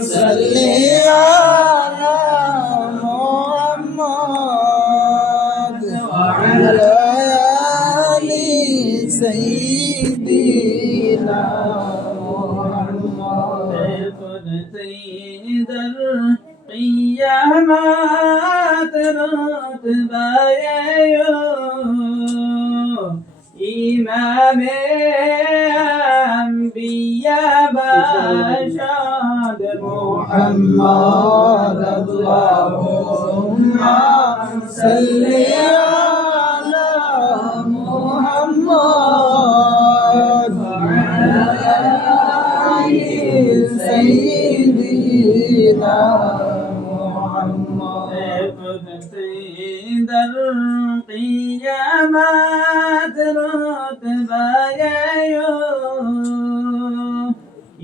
صل على محمد وعلى محمد اللهم صل على محمد وعلى آل سيدنا محمد. سيد القيامات رتبايا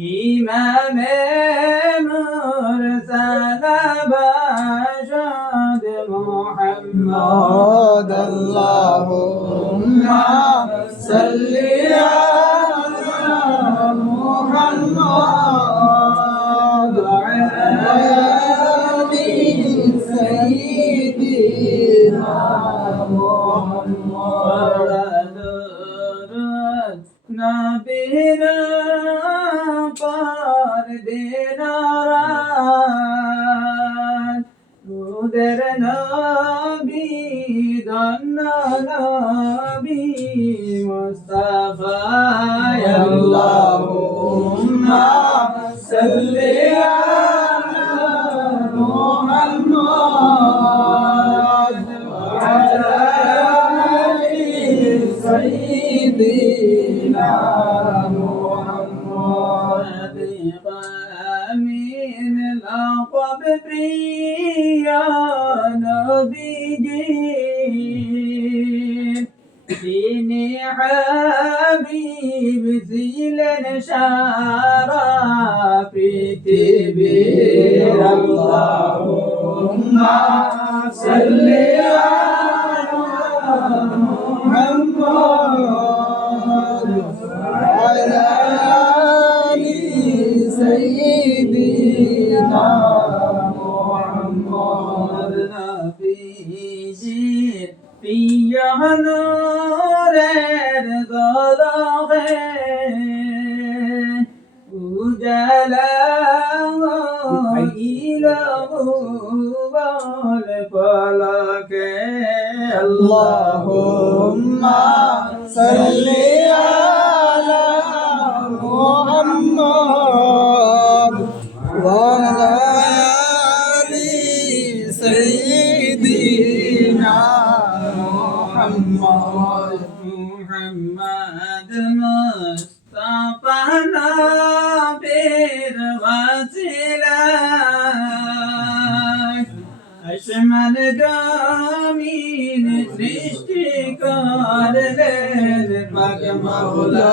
إمام محمد اللهم صل على محمد وعلى سيدنا محمد نبينا پار دے نبينا محمد آمين الأقب يا نبي ديني حبيب زيل شرفي تبير اللهم صل على محمد বীজির পিয়ানোরের গলহে উজালা ইলমুবল পলকে আল্লাহুম্মা সাল্লি আলা আমার জমিন সৃষ্টি করলেন পাক মাওলা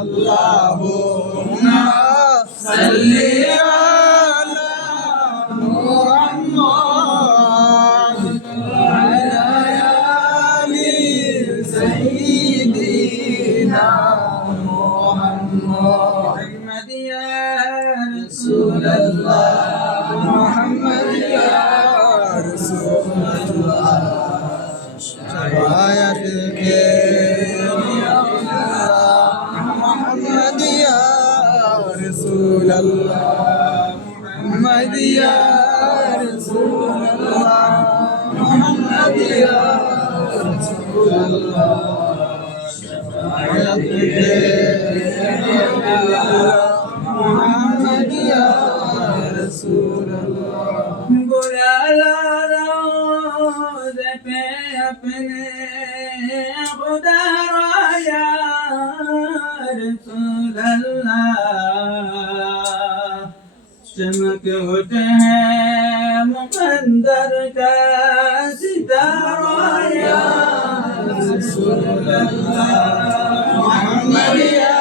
আল্লাহুম্মা সাল্লি আলা মুহাম্মাদ। रसूल अल्लाह चमक उठ है मुकंदर का सितारा या रसूल अल्लाह मोहम्मद या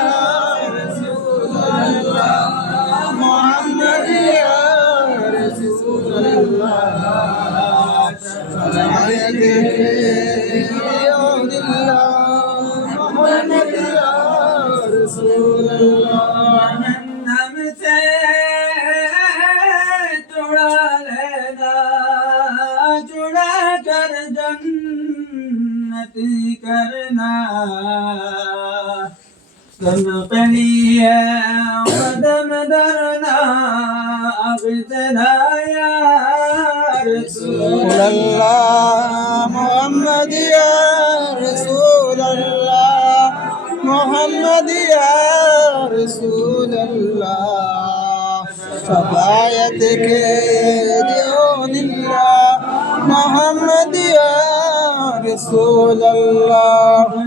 रसूल अल्लाह मोहम्मद या रसूल अल्लाह تنقليا قد مدرنا أبدنا يا رسول الله محمد يا رسول الله محمد يا رسول الله شفاعتك دعون الله محمد يا رسول الله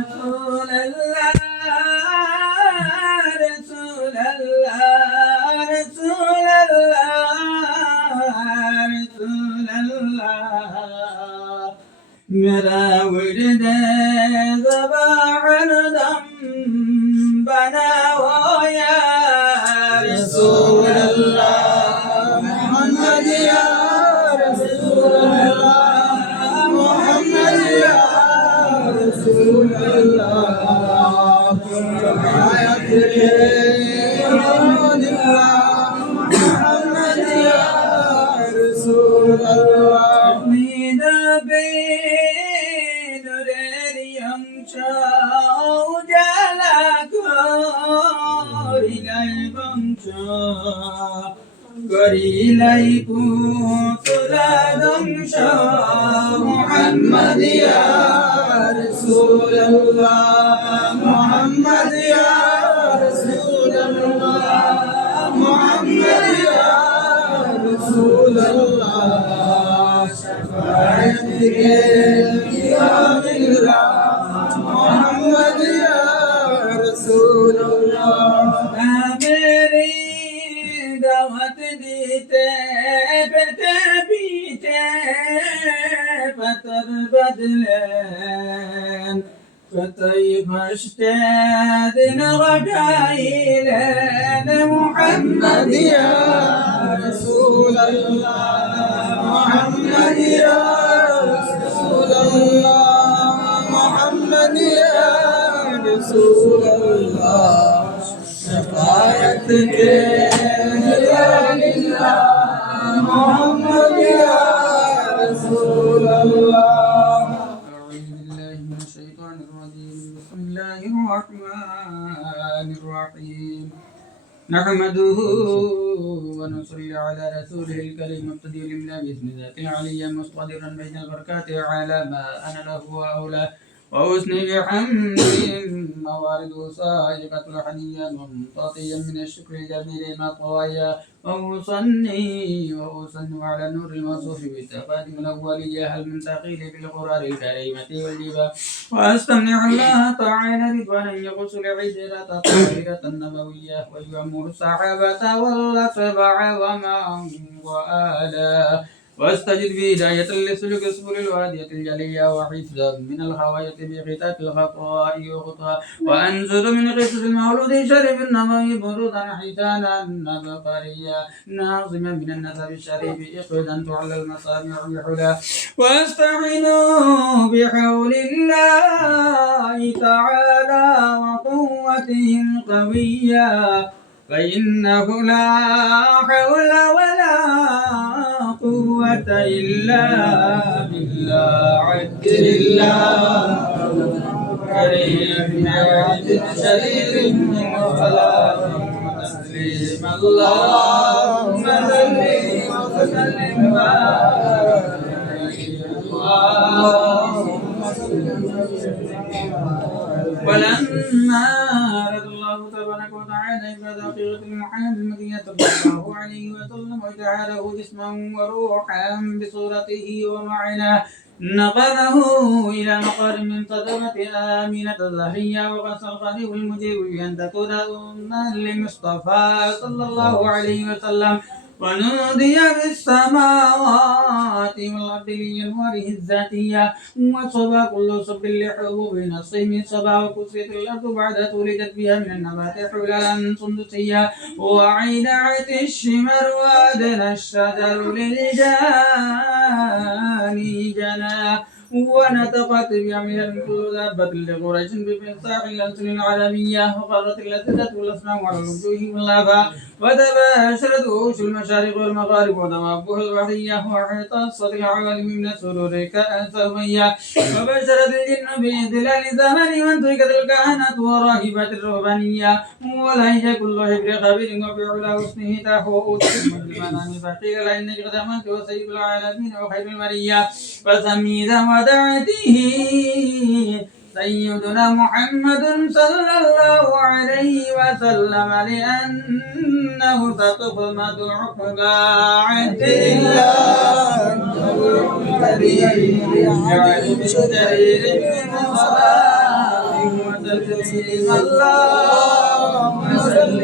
وليليكم صلاة شاء محمد يا رسول الله محمد يا رسول الله محمد يا رسول الله شفاعتك ديتا بتبيتا فتر بدلان فطيب اشتادنا رجايلنا محمد يا رسول الله محمد يا رسول الله محمد يا رسول الله. لله محمد يا رسول الله. أعوذ بالله من الشيطان الرجيم. بسم الله الرحمن الرحيم. نحمده ونصلي على رسوله الكريم مبتدئ لله باسم ذات العلي مصطدرا بين البركات على ما أنا له وأولى. وأثني بحمد موارد صادقة الحنية منطقيا من الشكر الجميل مطويا وأصلي وأصلي على نور الموصوف بالتقادم الأولية هل من ثقيل بالقرار الكريمة والجبال وأستمنع الله تعالى رضوانا يقص العجرة الطاهرة النبوية ويعمر الصحابة والأتباع ومن وآله. واستجد بهداية لسلوك السبل الوادية الجلية وحفظا من الخواية بختات الخطاء وخطها وأنزل من قصة المولود شريف النبوي برودا حيتانا نبقريا ناظما من النسب الشريف إقدا تعلى المصانع بحلا واستعينوا بحول الله تعالى وقوته القوية. فإنه لا حول ولا قوة إلا بالله. عد لله كريم عد شريف من صلاة وتسليم اللهم صل وسلم وبارك اللهم ولما حقيقة المحمد المدينة صلى الله عليه وسلم وجعله جسما وروحا بصورته ومعناه نقله إلى مقر من صدمة آمنة. الزهرية وقص القريب المجيب بأن تكون أما لمصطفى صلى الله عليه وسلم. ونودي بالسماوات والأرض لجنوره الذاتية. وصبا كل صب لحبوب نصيم صبا وكسيت الأرض بعد ولدت بها من النبات حلالا سندسية. وعيدعت الشمر وأدنى الشجر للجاني جنى من كل دابة لقريش بفصاح الألسن العربية وقرت الأسئلة والأصنام على وجوههم اللافة وتباشرت وحوش المشارق والمغارب ودوابها البحرية وحيطت العوالم من السرور كأسوية وبشرت الجن بإذلال زمن وانتهكت الكهنة وراهبات الرهبانية. والهي كل حبر خبير وبعلا حسنه تحوء. المنام فقيل لإنك قد أمنت وسيد العالمين وخير المرية. فسمي ذا ودعته سيدنا محمد صلى الله عليه وسلم لأنه ستقمد عقبى الله صلاة وتسليم اللهم صل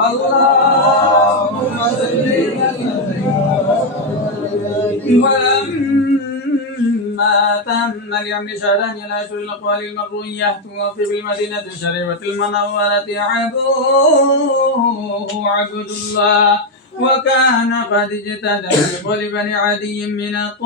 اللهم تم لأمر شهران إلى أشهر الأقوال المروية. توفي بالمدينة الشريفة المنورة. عبوه عبد الله وكان قد اجتدى بقول بني عدي من الطائفة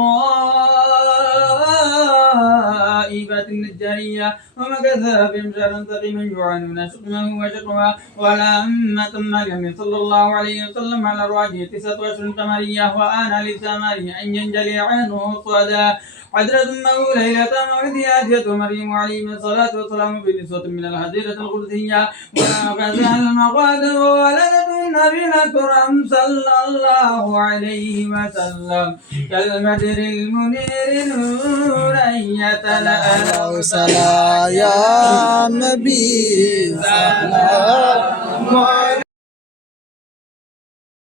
النجارية ومكث بهم شهرا سقيما يعانون شقمه وشقوى ولما تم اليوم صلى الله عليه وسلم على رواجه تسعة أشهر قمرية وآن لسامري أن ينجلي عنه صدى. حضرة أمه ليلة مولد آتية مريم عليه الصلاة والسلام بنسوة من الحديرة القدسية. وأخذ المقاد وولدت النبي الأكرم صلى الله عليه وسلم. كالبدر المنير نورا يتلألأ صلاة يا نبي سلام.